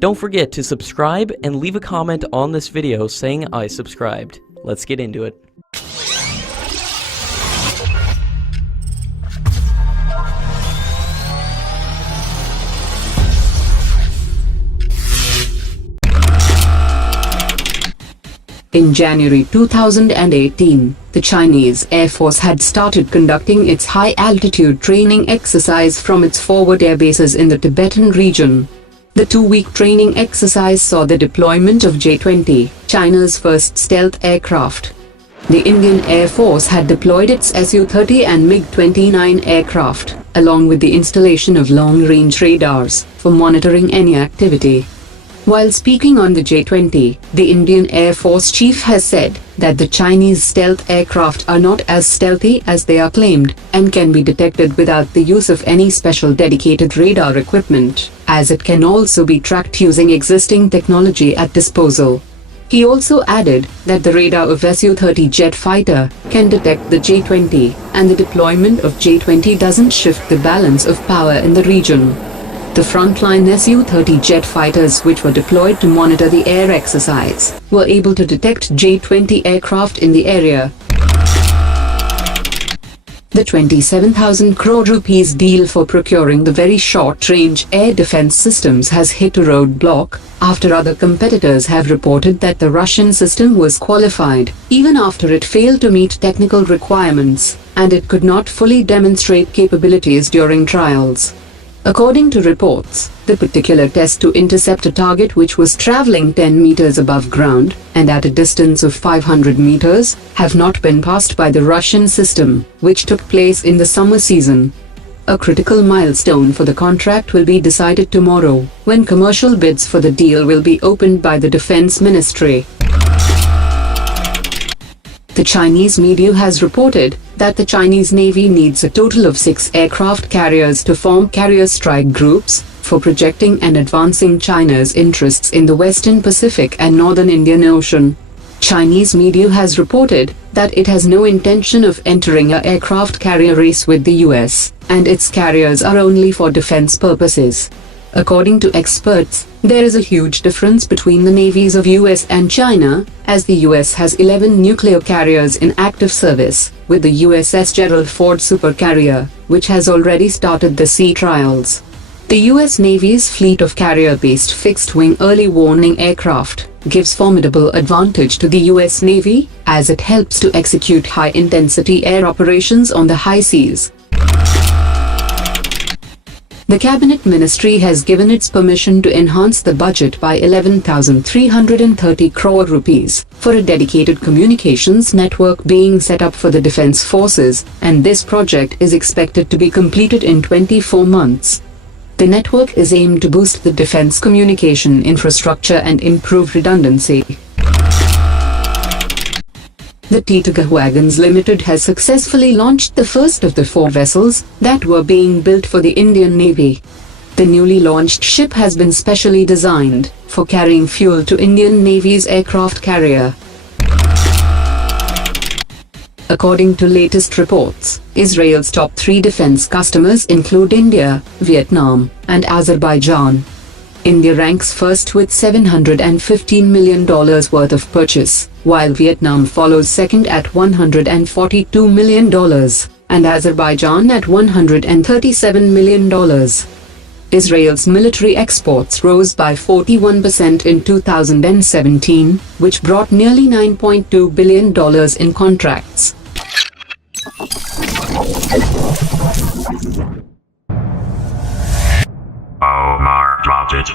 Don't forget to subscribe and leave a comment on this video saying I subscribed. Let's get into it. In January 2018, the Chinese Air Force had started conducting its high-altitude training exercise from its forward air bases in the Tibetan region. The two-week training exercise saw the deployment of J-20, China's first stealth aircraft. The Indian Air Force had deployed its SU-30 and MiG-29 aircraft, along with the installation of long-range radars, for monitoring any activity. While speaking on the J-20, the Indian Air Force chief has said that the Chinese stealth aircraft are not as stealthy as they are claimed and can be detected without the use of any special dedicated radar equipment, as it can also be tracked using existing technology at disposal. He also added that the radar of SU-30 jet fighter can detect the J-20, and the deployment of J-20 doesn't shift the balance of power in the region. The frontline SU-30 jet fighters, which were deployed to monitor the air exercise, were able to detect J-20 aircraft in the area. The 27,000 crore rupees deal for procuring the very short-range air defense systems has hit a roadblock, after other competitors have reported that the Russian system was qualified, even after it failed to meet technical requirements, and it could not fully demonstrate capabilities during trials. According to reports, the particular test to intercept a target which was traveling 10 meters above ground and at a distance of 500 meters have not been passed by the Russian system, which took place in the summer season. A critical milestone for the contract will be decided tomorrow, when commercial bids for the deal will be opened by the Defense Ministry. The Chinese media has reported that the Chinese Navy needs a total of 6 aircraft carriers to form carrier strike groups for projecting and advancing China's interests in the Western Pacific and Northern Indian Ocean. Chinese media has reported that it has no intention of entering an aircraft carrier race with the US, and its carriers are only for defense purposes. According to experts, there is a huge difference between the navies of US and China, as the US has 11 nuclear carriers in active service, with the USS Gerald Ford supercarrier, which has already started the sea trials. The US Navy's fleet of carrier-based fixed-wing early warning aircraft gives formidable advantage to the US Navy, as it helps to execute high-intensity air operations on the high seas. The Cabinet Ministry has given its permission to enhance the budget by 11,330 crore rupees for a dedicated communications network being set up for the Defence Forces, and this project is expected to be completed in 24 months. The network is aimed to boost the defence communication infrastructure and improve redundancy. The Titagarh Wagons Limited has successfully launched the first of the 4 vessels that were being built for the Indian Navy. The newly launched ship has been specially designed for carrying fuel to Indian Navy's aircraft carrier. According to latest reports, Israel's top 3 defense customers include India, Vietnam, and Azerbaijan. India ranks first with $715 million worth of purchase, while Vietnam follows second at $142 million, and Azerbaijan at $137 million. Israel's military exports rose by 41% in 2017, which brought nearly $9.2 billion in contracts. Omar dropped it.